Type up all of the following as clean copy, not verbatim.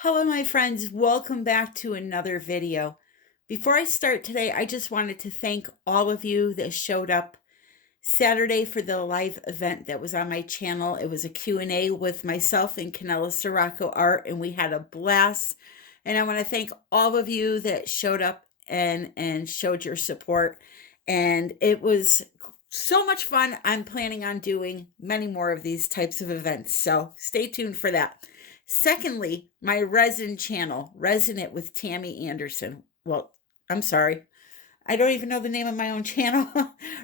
Hello, my friends. Welcome back to another video. Before I start today, I just wanted to thank all of you that showed up Saturday for the live event that was on my channel. It was a Q&A with myself and Canella Sirocco Art, and we had a blast. And I want to thank all of you that showed up and showed your support. And it was so much fun. I'm planning on doing many more of these types of events, so stay tuned for that. Secondly, my Resin channel, Resin It with Tammy Anderson. Well, I'm sorry. I don't even know the name of my own channel.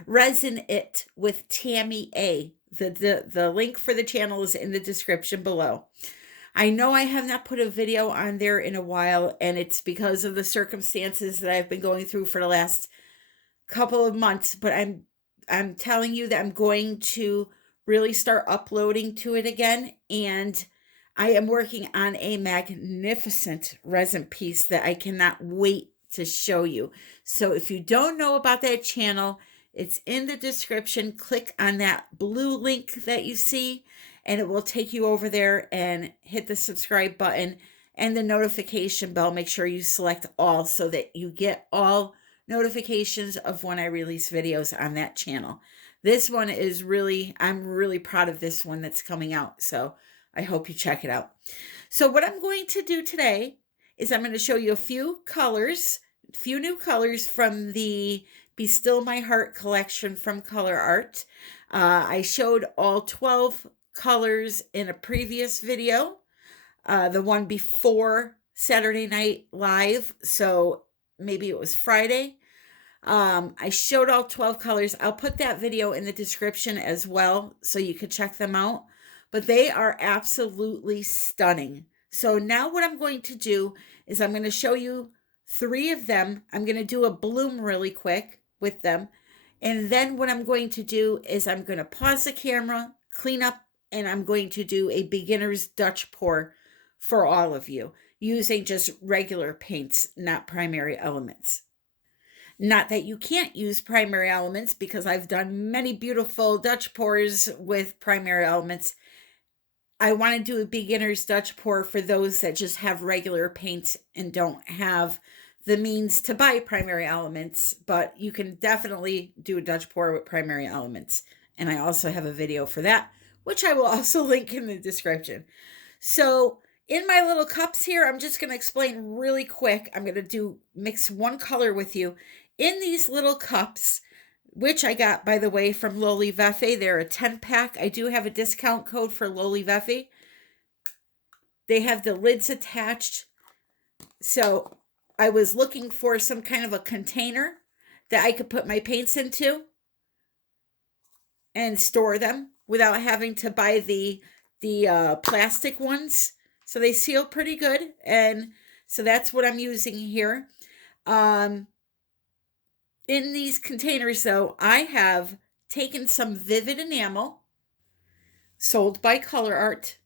Resin It with Tammy A. The link for the channel is in the description below. I know I have not put a video on there in a while, and it's because of the circumstances that I've been going through for the last couple of months, but I'm telling you that I'm going to really start uploading to it again, and I am working on a magnificent resin piece that I cannot wait to show you. So if you don't know about that channel, it's in the description. Click on that blue link that you see, and it will take you over there, and hit the subscribe button and the notification bell. Make sure you select all so that you get all notifications of when I release videos on that channel. This one is really, I'm really proud of this one that's coming out. So I hope you check it out. So what I'm going to do today is I'm going to show you a few new colors from the Be Still My Heart collection from COLOURARTE. I showed all 12 colors in a previous video, the one before Saturday Night Live. So maybe it was Friday. I showed all 12 colors. I'll put that video in the description as well so you can check them out. But they are absolutely stunning. So now what I'm going to do is I'm going to show you 3 of them. I'm going to do a bloom really quick with them. And then what I'm going to do is I'm going to pause the camera, clean up, and I'm going to do a beginner's Dutch pour for all of you using just regular paints, not primary elements. Not that you can't use primary elements, because I've done many beautiful Dutch pours with primary elements. I want to do a beginner's Dutch pour for those that just have regular paints and don't have the means to buy primary elements, but you can definitely do a Dutch pour with primary elements. And I also have a video for that, which I will also link in the description. So in my little cups here, I'm just going to explain really quick. I'm going to mix one color with you. In these little cups, which I got, by the way, from Loli Veffe. They're a 10-pack. I do have a discount code for Loli Veffe. They have the lids attached. So I was looking for some kind of a container that I could put my paints into and store them without having to buy the plastic ones. So they seal pretty good. And so that's what I'm using here. In these containers, though, I have taken some Vivid Enamel, sold by COLOURARTE,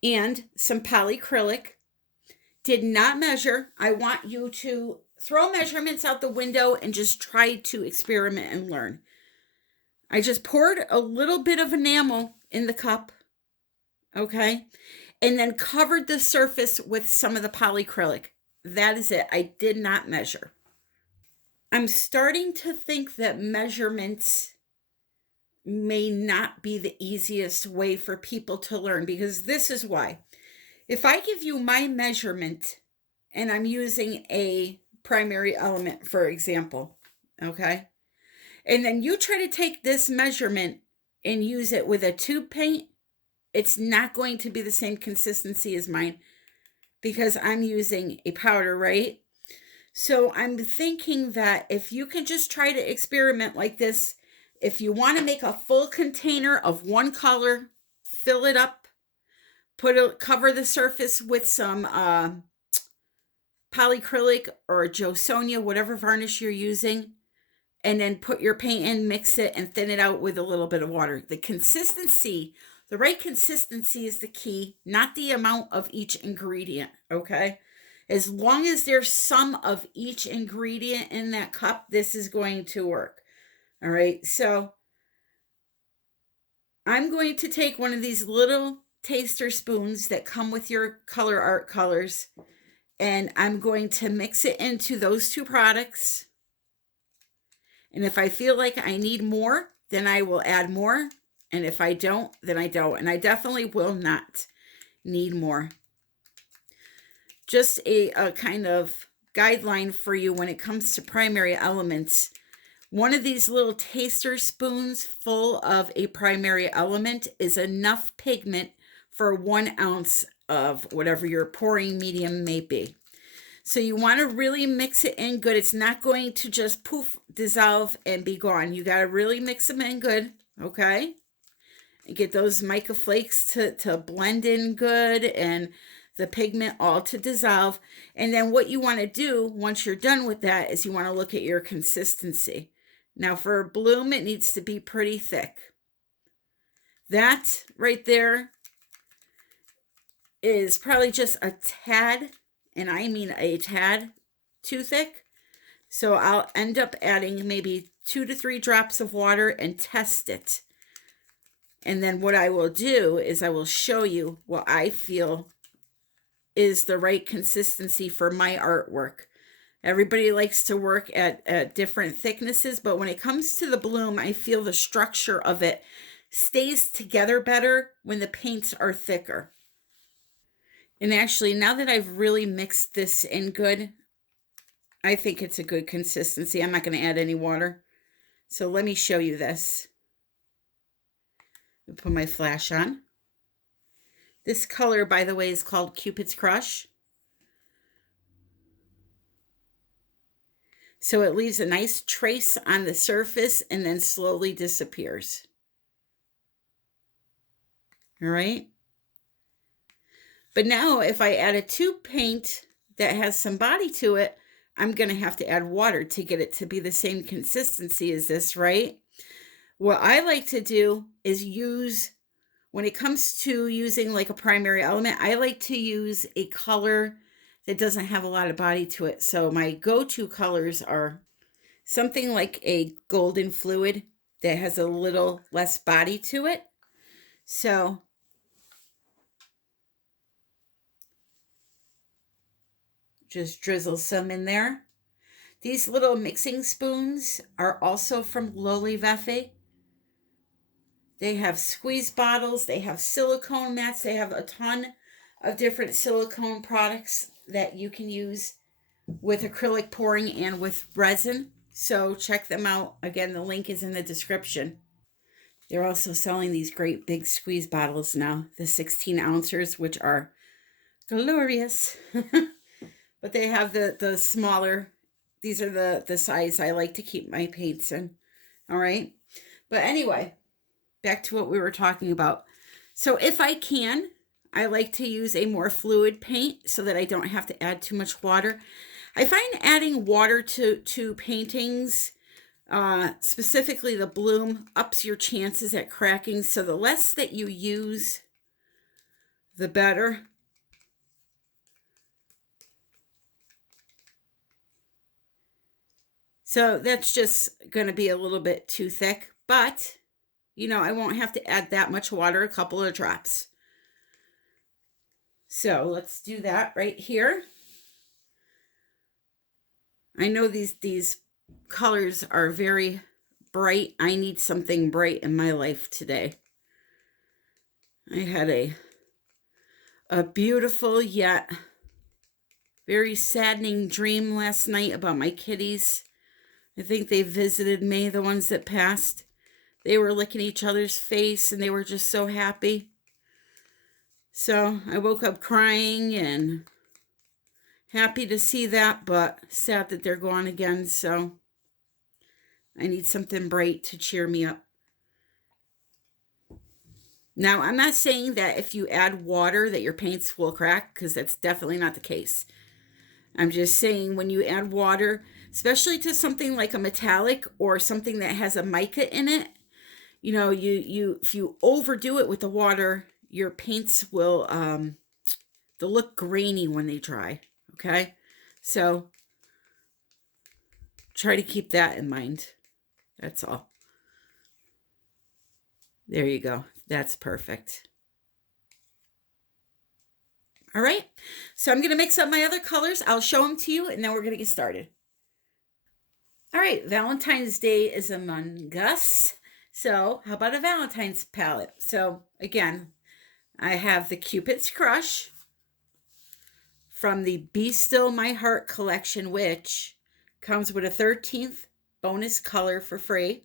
and some polyacrylic. Did not measure. I want you to throw measurements out the window and just try to experiment and learn. I just poured a little bit of enamel in the cup, okay, and then covered the surface with some of the polyacrylic. That is it. I did not measure. I'm starting to think that measurements may not be the easiest way for people to learn, because this is why. If I give you my measurement and I'm using a primary element, for example, okay, and then you try to take this measurement and use it with a tube paint, it's not going to be the same consistency as mine, because I'm using a powder, right? So I'm thinking that if you can just try to experiment like this, if you want to make a full container of one color, fill it up, cover the surface with some polyacrylic or Josonia, whatever varnish you're using, and then put your paint in, mix it, and thin it out with a little bit of water. The consistency, the right consistency is the key, not the amount of each ingredient, okay? As long as there's some of each ingredient in that cup, this is going to work. All right, so I'm going to take one of these little taster spoons that come with your Color Art colors, and I'm going to mix it into those two products. And if I feel like I need more, then I will add more. And if I don't, then I don't. And I definitely will not need more. Just a kind of guideline for you when it comes to primary elements. One of these little taster spoons full of a primary element is enough pigment for 1 ounce of whatever your pouring medium may be. So you want to really mix it in good. It's not going to just poof, dissolve, and be gone. You got to really mix them in good, okay? And get those mica flakes to blend in good and the pigment all to dissolve. And then what you want to do once you're done with that is you want to look at your consistency. Now for bloom, it needs to be pretty thick. That right there is probably just a tad, and I mean a tad, too thick. So I'll end up adding maybe 2 to 3 drops of water and test it. And then what I will do is I will show you what I feel is the right consistency for my artwork. Everybody likes to work at different thicknesses, but when it comes to the bloom, I feel the structure of it stays together better when the paints are thicker. And actually, now that I've really mixed this in good, I think it's a good consistency. I'm not going to add any water. So let me show you this. I'll put my flash on. This color, by the way, is called Cupid's Crush. So it leaves a nice trace on the surface and then slowly disappears. All right. But now if I add a tube paint that has some body to it, I'm going to have to add water to get it to be the same consistency as this, right? What I like to do is use, when it comes to using like a primary element, I like to use a color that doesn't have a lot of body to it. So my go-to colors are something like a golden fluid that has a little less body to it. So just drizzle some in there. These little mixing spoons are also from Loli Vefe. They have squeeze bottles, they have silicone mats, they have a ton of different silicone products that you can use with acrylic pouring and with resin. So check them out. Again, the link is in the description. They're also selling these great big squeeze bottles now, the 16 ounces, which are glorious. But they have the smaller, these are the size I like to keep my paints in. All right. But anyway, back to what we were talking about. So if I can, I like to use a more fluid paint so that I don't have to add too much water. I find adding water to paintings, specifically the bloom, ups your chances at cracking. So the less that you use, the better. So that's just going to be a little bit too thick, but you know, I won't have to add that much water, a couple of drops. So let's do that right here. I know these colors are very bright. I need something bright in my life today. I had a beautiful yet very saddening dream last night about my kitties. I think they visited me, the ones that passed. They were licking each other's face and they were just so happy. So I woke up crying and happy to see that, but sad that they're gone again. So I need something bright to cheer me up. Now, I'm not saying that if you add water that your paints will crack, because that's definitely not the case. I'm just saying when you add water, especially to something like a metallic or something that has a mica in it, you know, if you overdo it with the water, your paints will they'll look grainy when they dry. Okay, so try to keep that in mind. That's all. There you go. That's perfect. All right, so I'm going to mix up my other colors. I'll show them to you, and then we're going to get started. All right, Valentine's Day is among us. So how about a Valentine's palette? So again, I have the Cupid's Crush from the Be Still My Heart collection, which comes with a 13th bonus color for free.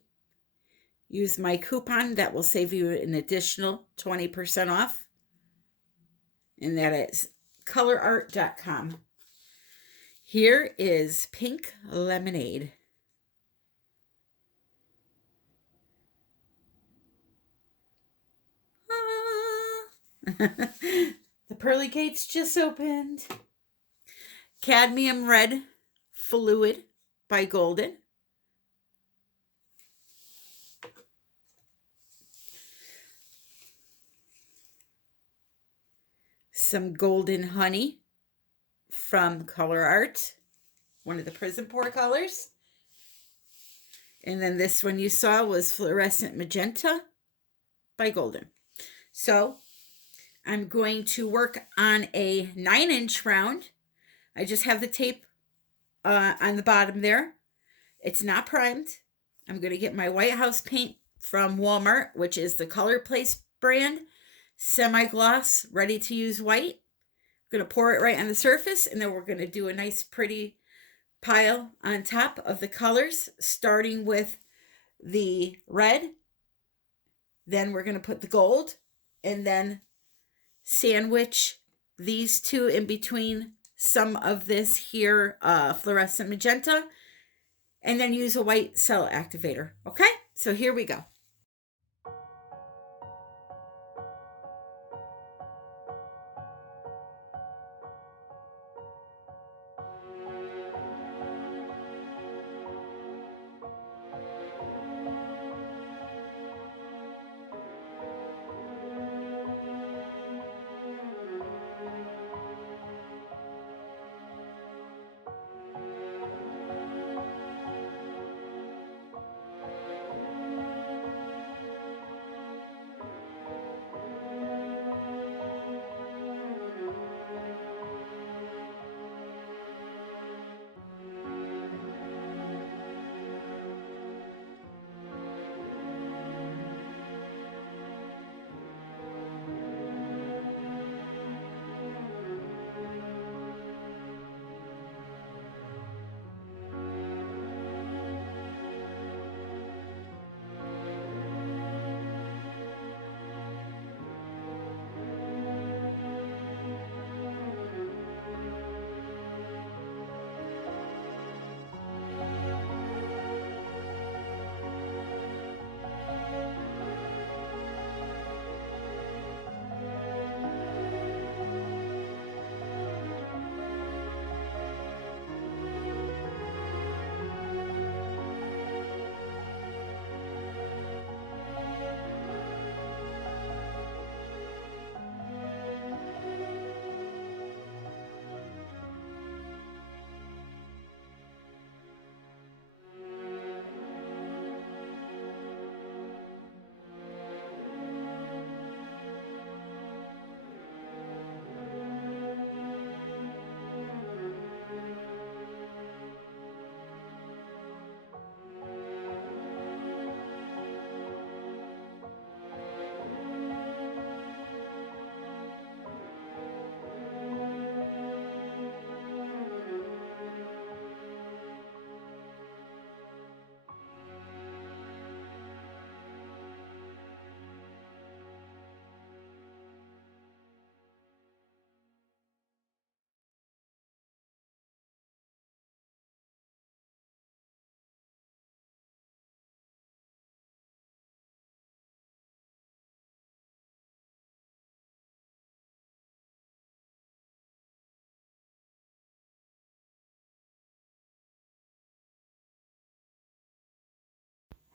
Use my coupon, that will save you an additional 20% off. And that is COLOURARTE.com. Here is Pink Lemonade. The pearly gates just opened. Cadmium Red Fluid by Golden. Some Golden Honey from COLOURARTE, one of the Prison Pour colors. And then this one you saw was Fluorescent Magenta by Golden. So I'm going to work on a 9-inch round. I just have the tape on the bottom there. It's not primed. I'm going to get my White House paint from Walmart, which is the Color Place brand, semi-gloss, ready to use white. I'm going to pour it right on the surface, and then we're going to do a nice pretty pile on top of the colors, starting with the red. Then we're going to put the gold, and then sandwich these two in between some of this here fluorescent magenta, and then use a white cell activator. Okay, so here we go.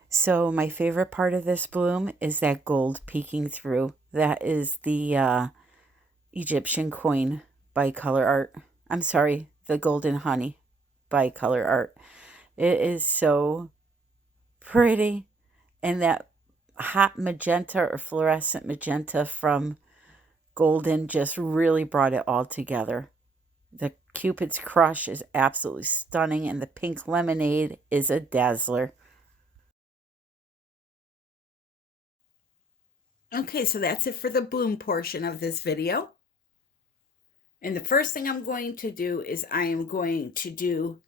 So my favorite part of this bloom is that gold peeking through. That is the Egyptian coin by COLOURARTE. I'm sorry, the Golden Honey by COLOURARTE. It is so pretty. And that hot magenta or fluorescent magenta from golden just really brought it all together. The Cupid's Crush is absolutely stunning, and the pink lemonade is a dazzler. Okay, so that's it for the bloom portion of this video. And the first thing I'm going to do is I am going to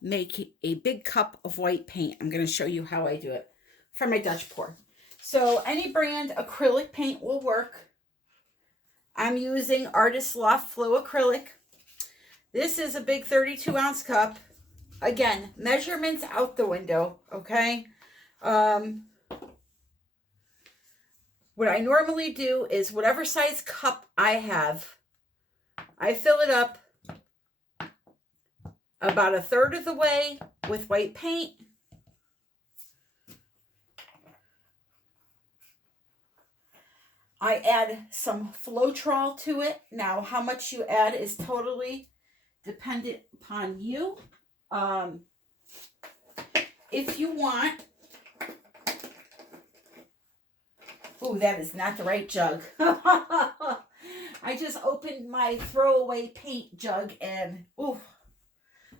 make a big cup of white paint. I'm going to show you how I do it for my Dutch pour. So any brand acrylic paint will work. I'm using Artist Loft Flow Acrylic. This is a big 32-ounce cup. Again, measurements out the window, okay? What I normally do is whatever size cup I have, I fill it up about 1/3 of the way with white paint. I add some Floetrol to it. Now, how much you add is totally dependent upon you. If you want, oh, that is not the right jug. I just opened my throwaway paint jug, and ooh,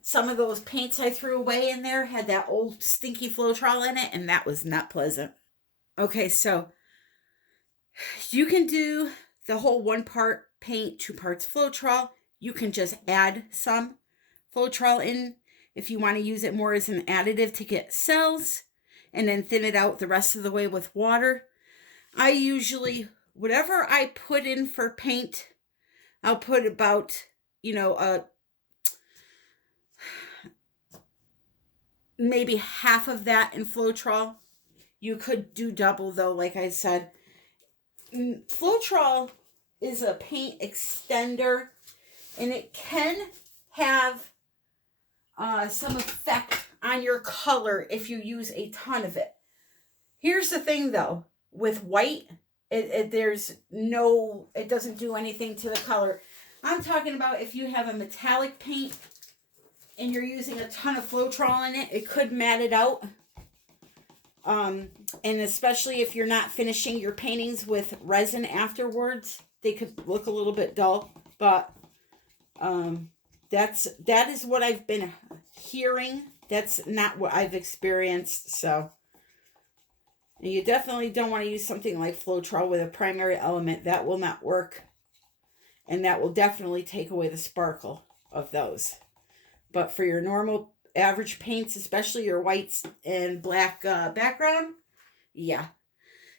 some of those paints I threw away in there had that old stinky Floetrol in it, and that was not pleasant. Okay, so you can do the whole 1 part paint, 2 parts Floetrol. You can just add some Floetrol in if you want to use it more as an additive to get cells, and then thin it out the rest of the way with water. I usually, whatever I put in for paint, I'll put about, maybe half of that in Floetrol. You could do double though, like I said. Floetrol is a paint extender, and it can have some effect on your color if you use a ton of it. Here's the thing though, with white, it doesn't do anything to the color. I'm talking about if you have a metallic paint and you're using a ton of Floetrol in it, it could matte it out. And especially if you're not finishing your paintings with resin afterwards, they could look a little bit dull. But that is what I've been hearing. That's not what I've experienced. So you definitely don't want to use something like Floetrol with a primary element. That will not work. And that will definitely take away the sparkle of those. But for your normal average paints, especially your whites and black background, yeah.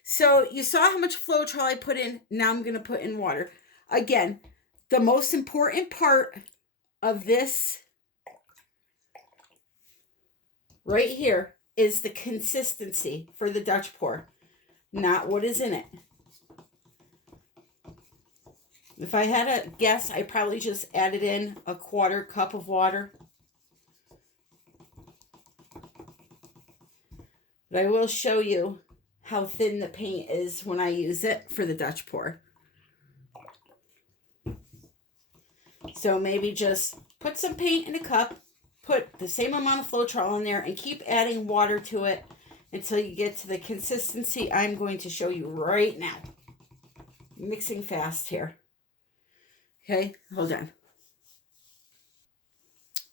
So you saw how much Floetrol I put in. Now I'm going to put in water. Again, the most important part of this right here is the consistency for the Dutch pour, not what is in it. If I had a guess, I probably just added in a 1/4 cup of water. But I will show you how thin the paint is when I use it for the Dutch pour. So maybe just put some paint in a cup, put the same amount of Floetrol in there, and keep adding water to it until you get to the consistency I'm going to show you right now. Mixing fast here. Okay, hold on.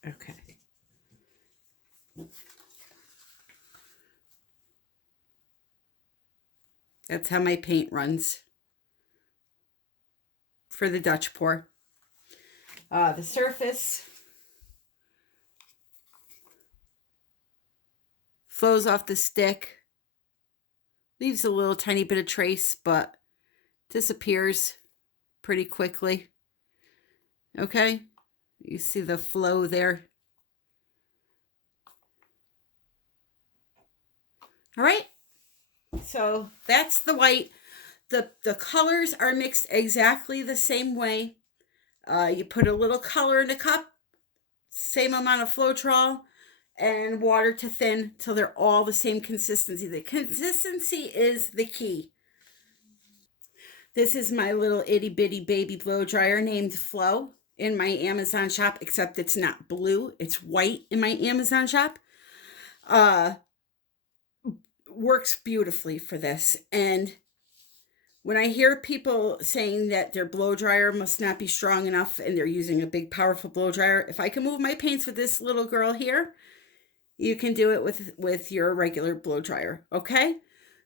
Okay. That's how my paint runs for the Dutch pour. The surface flows off the stick, leaves a little tiny bit of trace, but disappears pretty quickly. Okay, you see the flow there. All right, so that's the white. The colors are mixed exactly the same way. You put a little color in a cup, same amount of Floetrol, and water to thin till they're all the same consistency. The consistency is the key. This is my little itty bitty baby blow dryer named Flo in my Amazon shop, except it's not blue, it's white in my Amazon shop. Works beautifully for this. And When I hear people saying that their blow dryer must not be strong enough and they're using a big, powerful blow dryer, if I can move my paints with this little girl here, you can do it with your regular blow dryer, okay?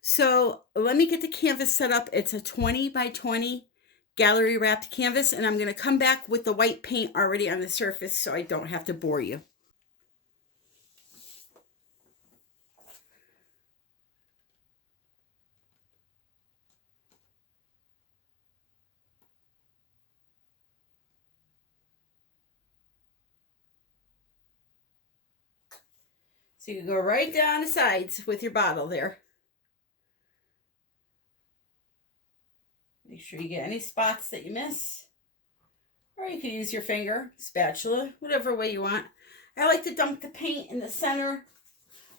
So let me get the canvas set up. It's a 20 by 20 gallery wrapped canvas, and I'm going to come back with the white paint already on the surface so I don't have to bore you. So you can go right down the sides with your bottle there. Make sure you get any spots that you miss. Or you can use your finger, spatula, whatever way you want. I like to dump the paint in the center,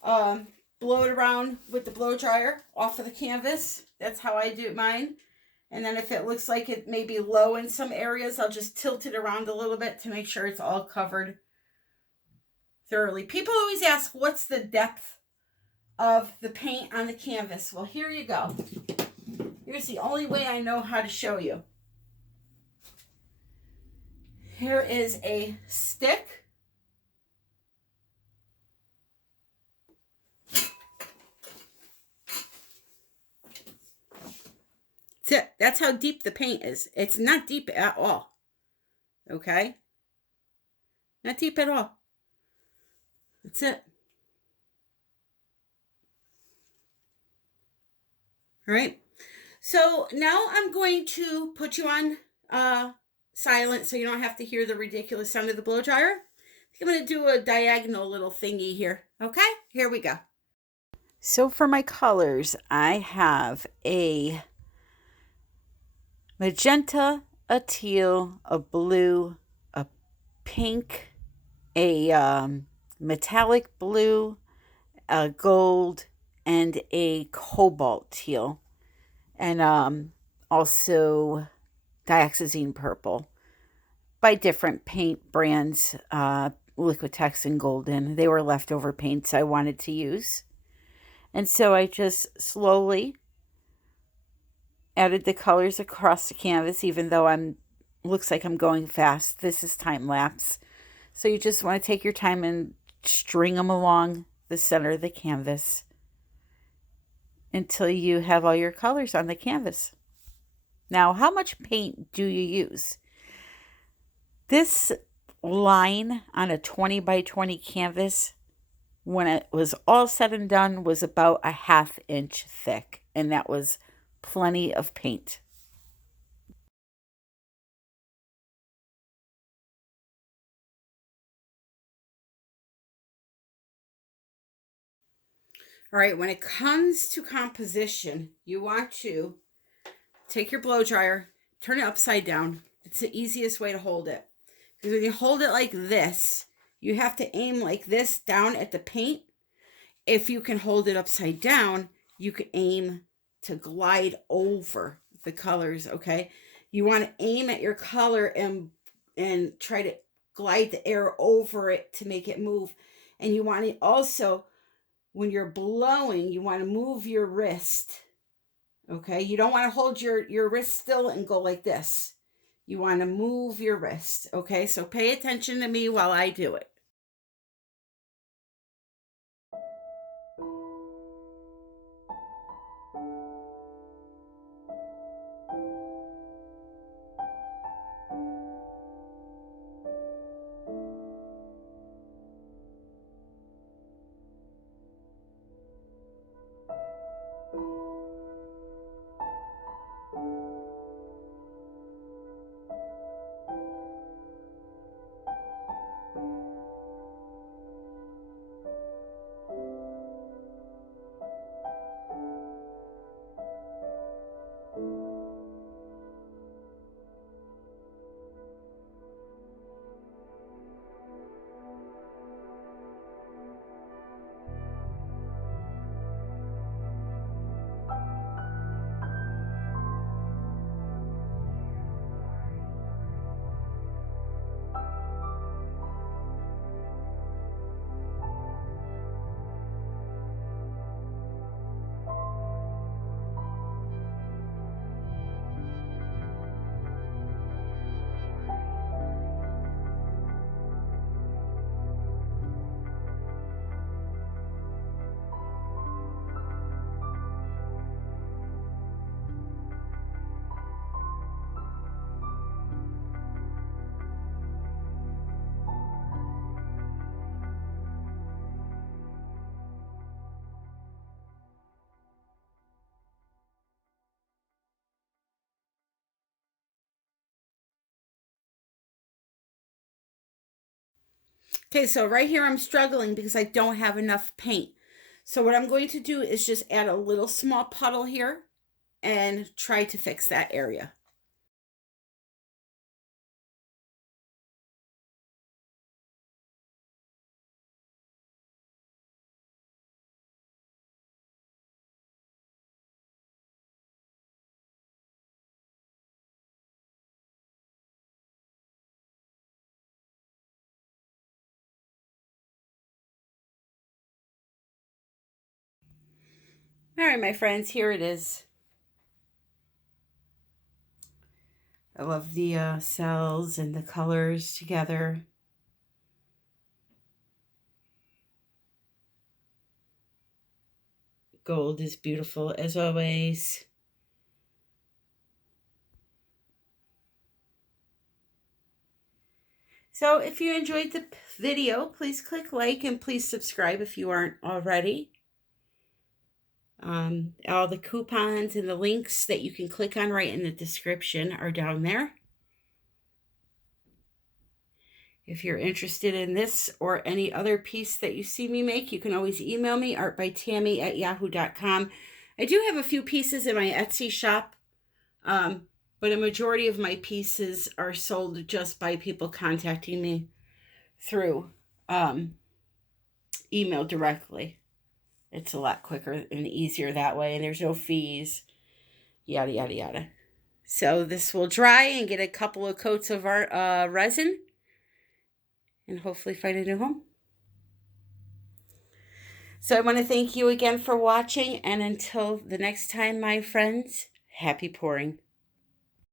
blow it around with the blow dryer off of the canvas. That's how I do mine. And then if it looks like it may be low in some areas, I'll just tilt it around a little bit to make sure it's all covered thoroughly. People always ask, what's the depth of the paint on the canvas? Well, here you go. Here's the only way I know how to show you. Here is a stick. That's it. That's how deep the paint is. It's not deep at all. Okay? Not deep at all. That's it. All right. So now I'm going to put you on silent so you don't have to hear the ridiculous sound of the blow dryer. I'm going to do a diagonal little thingy here. Okay? Here we go. So for my colors, I have a magenta, a teal, a blue, a pink, a metallic blue, a gold, and a cobalt teal, and also dioxazine purple by different paint brands, Liquitex and Golden. They were leftover paints I wanted to use. And so I just slowly added the colors across the canvas, even though looks like I'm going fast. This is time lapse. So you just want to take your time and string them along the center of the canvas until you have all your colors on the canvas. Now, how much paint do you use? This line on a 20 by 20 canvas, when it was all said and done, was about a ½ inch thick, and that was plenty of paint. All right, when it comes to composition, you want to take your blow dryer, turn it upside down. It's the easiest way to hold it. Because when you hold it like this, you have to aim like this down at the paint. If you can hold it upside down, you can aim to glide over the colors, okay? You want to aim at your color and try to glide the air over it to make it move. And you want to also, when you're blowing, you want to move your wrist, okay? You don't want to hold your wrist still and go like this. You want to move your wrist, okay? So pay attention to me while I do it. Okay, so right here I'm struggling because I don't have enough paint. So what I'm going to do is just add a little small puddle here and try to fix that area. All right, my friends, here it is. I love the cells and the colors together. Gold is beautiful as always. So if you enjoyed the video, please click like and please subscribe if you aren't already. All the coupons and the links that you can click on right in the description are down there. If you're interested in this or any other piece that you see me make, you can always email me, artbytammy@yahoo.com. I do have a few pieces in my Etsy shop, but a majority of my pieces are sold just by people contacting me through email directly. It's a lot quicker and easier that way, and there's no fees, yada, yada, yada. So this will dry and get a couple of coats of our resin and hopefully find a new home. So I want to thank you again for watching, and until the next time, my friends, happy pouring.